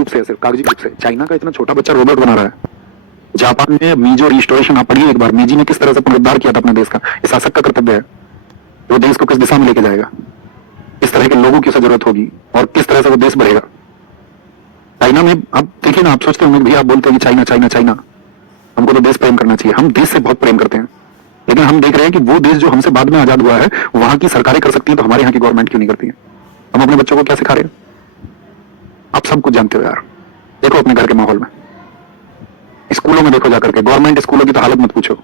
रूप से, सिर्फ कागजी रूप से। चाइना का इतना छोटा बच्चा रोबोट बना रहा है। जापान में मीजो रिस्टोरेशन, आप पढ़िए एक बार, मीजी ने किस तरह से पुनरुद्धार किया था अपने देश का। इस शासक का कर्तव्य है, वो देश को किस दिशा में लेके जाएगा, किस तरह के लोगों की उसे जरूरत होगी और किस तरह से वो देश बढ़ेगा। चाइना में आप देखिए ना, आप सोचते होंगे भैया, आप बोलते हैं कि चाइना चाइना चाइना, हमको तो देश प्रेम करना चाहिए। हम देश से बहुत प्रेम करते हैं, लेकिन हम देख रहे हैं कि वो देश जो हमसे बाद में आजाद हुआ है, वहां की सरकारें कर सकती है, तो हमारे यहाँ की गवर्नमेंट क्यों नहीं करती है। हम अपने बच्चों को क्या सिखा रहे हैं, आप सब कुछ जानते हो यार। देखो अपने घर के माहौल में, स्कूलों में देखो जाकर के, गवर्नमेंट स्कूलों की तो हालत मत पूछो।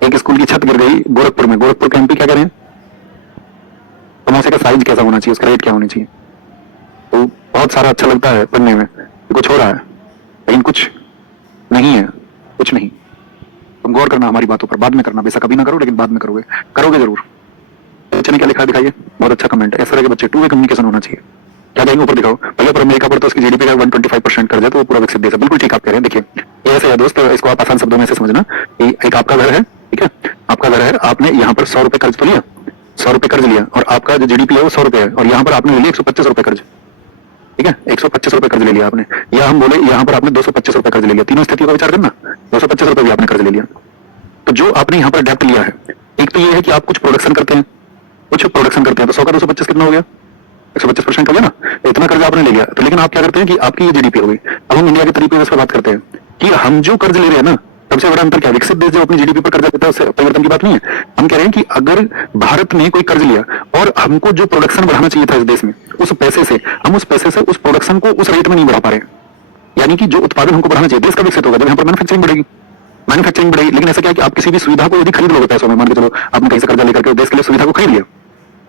एक स्कूल की छत गिर गई गोरखपुर में, गोरखपुर के एमपी क्या करें, समोसे का साइज कैसा होना चाहिए, उसका रेट क्या होनी चाहिए। तो बहुत सारा अच्छा लगता है पढ़ने में, कुछ हो रहा है लेकिन कुछ नहीं है, कुछ नहीं। तुम गौर करना हमारी बातों पर, बाद में करना, बेशक अभी ना करो लेकिन बाद में करोगे, करोगे जरूर। बच्चे ने क्या लिखा दिखाइए, बहुत अच्छा कमेंट है। इस तरह के बच्चे, टू वे कम्युनिकेशन होना चाहिए। क्या कहेंगे ऊपर दिखाओ भैया, पर अमेरिका पर तो उसकी जीडीपी का 125% कर जाए तो वो पूरा विकसित देश है। बिल्कुल ठीक आप कह रहे हैं। देखिए ये ऐसे है दोस्त, इसको आप आसान शब्दों में ऐसे समझना, एक आपका घर है, ठीक है, आपका घर है, आपने यहाँ पर 100 रुपए कर्ज तो लिया, 100 रुपए कर्ज लिया, और आपका जो जीडीपी है वो 100 रुपए है, और यहाँ पर आपने लिया 125 रुपए कर्ज, ठीक है, 125 रुपए कर्ज ले लिया आपने, या हम बोले यहाँ पर आपने 225 रुपए कर्ज ले लिया। तीनों स्थितियों का विचार करना, 225 रुपए भी आपने कर्ज ले लिया। तो जो आपने यहाँ पर डेप्ट लिया है, एक तो ये है कि आप कुछ प्रोडक्शन करते हैं, कुछ प्रोडक्शन करते हैं, तो 100 का 225 कितना हो गया, 125% हो गया ना। इतना कर्ज आपने ले लिया, तो लेकिन आप क्या करते हैं कि आपकी ये जीडीपी हो गई। अब हम इंडिया के तरीके से बात करते हैं कि हम जो कर्ज ले रहे हैं ना, सबसे बड़ा अंतर क्या है, विकसित देश जो अपनी जीडीपी पर कर्ज लेता है उससे परिवर्तन की बात नहीं है। हम कह रहे हैं कि अगर भारत ने कोई कर्ज लिया और हमको जो प्रोडक्शन बढ़ाना चाहिए था इस देश में, उस पैसे से हम उस पैसे से उस प्रोडक्शन को उस रेट में नहीं बढ़ा पा रहे, यानी कि जो उत्पादन हमको बढ़ाना चाहिए, देश का विकसित होगा जब यहाँ पर मैन्युफैक्चरिंग बढ़ेगी, मैन्युफैक्चरिंग बढ़ेगी। लेकिन ऐसा क्या है कि आप किसी भी सुविधा को यदि खरीद लोगे पैसों में, मान के चलो आपने कहीं से कर्जा लेकर के देश के लिए सुविधा को खरीद लिया,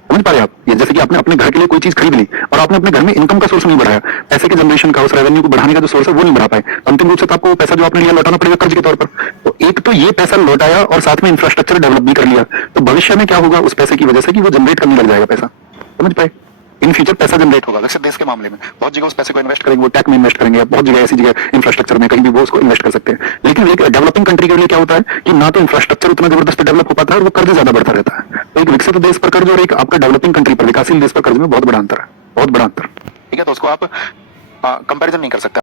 समझ पा रहे आप, ये जैसे कि आपने अपने घर के लिए कोई चीज खरीद ली और आपने अपने घर में इनकम का सोर्स नहीं बढ़ाया, पैसे के जनरेशन का, उस रेवेन्यू को बढ़ाने का जो सोर्स है वो नहीं बढ़ा पाए, अंतिम रूप से तो आपको पैसा जो आपने लिया लौटाना पड़ेगा कर्ज के तौर पर। तो एक तो ये पैसा लौटाया और साथ में इंफ्रास्ट्रक्चर डेवलप भी कर लिया, तो भविष्य में क्या होगा उस पैसे की वजह से कि वो जनरेट करने लग जाएगा पैसा, समझ पाए, इन फ्यूचर पैसा जनरेट होगा। वैसे देश के मामले में बहुत जगह उस पैसे को इन्वेस्ट करेंगे, वो टेक में इन्वेस्ट करेंगे, बहुत जगह ऐसी जगह इंफ्रास्ट्रक्चर में कहीं भी वो उसको इन्वेस्ट कर सकते हैं। लेकिन एक डेवलपिंग कंट्री के लिए क्या होता है कि ना तो इंफ्रास्ट्रक्चर उतना जबरदस्त डेवलप हो पाता है और वो कर्ज ज्यादा बढ़ता रहता है। तो एक विकसित देश पर कर्ज और एक आपका डेवलपिंग कंट्री पर, विकासशील देश पर कर्ज में बहुत बड़ा अंतर है, बहुत बड़ा अंतर, ठीक है। तो उसको आप कंपेरिजन नहीं कर सकते।